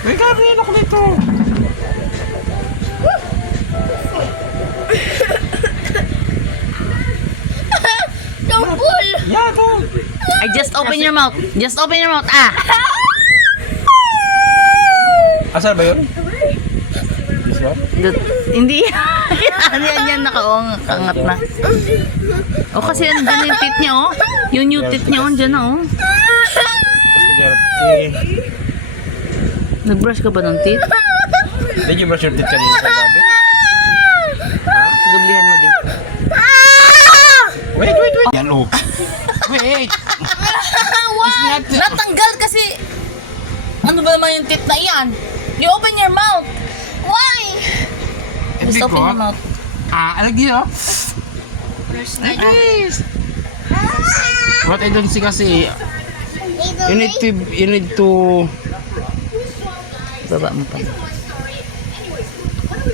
Uy, Gabriel, ako nito. Don't pull! Yeah, go. Ay, just open your mouth. Just open your mouth. Ah! Asan ba yun? This one? Hindi. Yan, nakaangat na. O, kasi andyan yung teeth niya, oh. Yung new teeth niya, oh, dyan na, oh. Nag-brush ka ba ng teeth? Did you brush your teeth kanina sa gabi? Dublihan mo din. Wait. Yan, oh. Wait. What? Natanggal kasi. Ano ba naman yung teeth na iyan? You open your mouth. Why? Just open your mouth. Lagi, oh. What I don't see kasi, you need to, Baba mo pa.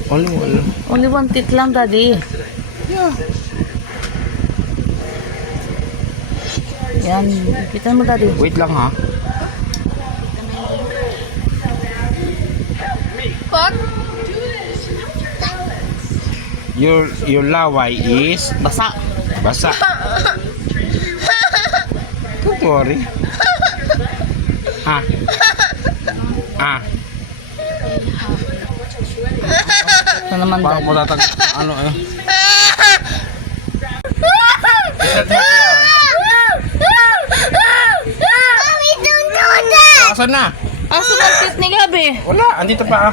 only. Only one teeth lang, Daddy. Yeah. Yan. Kita mo, Daddy. Wait lang, ha. What? Your laway is Basa. basa. Don't worry. Ito naman, Parang Daddy. mo tatag, ano eh. Mommy, don't do that! Asan na? Asan ang teeth ni Gabi? Wala, andito pa ah.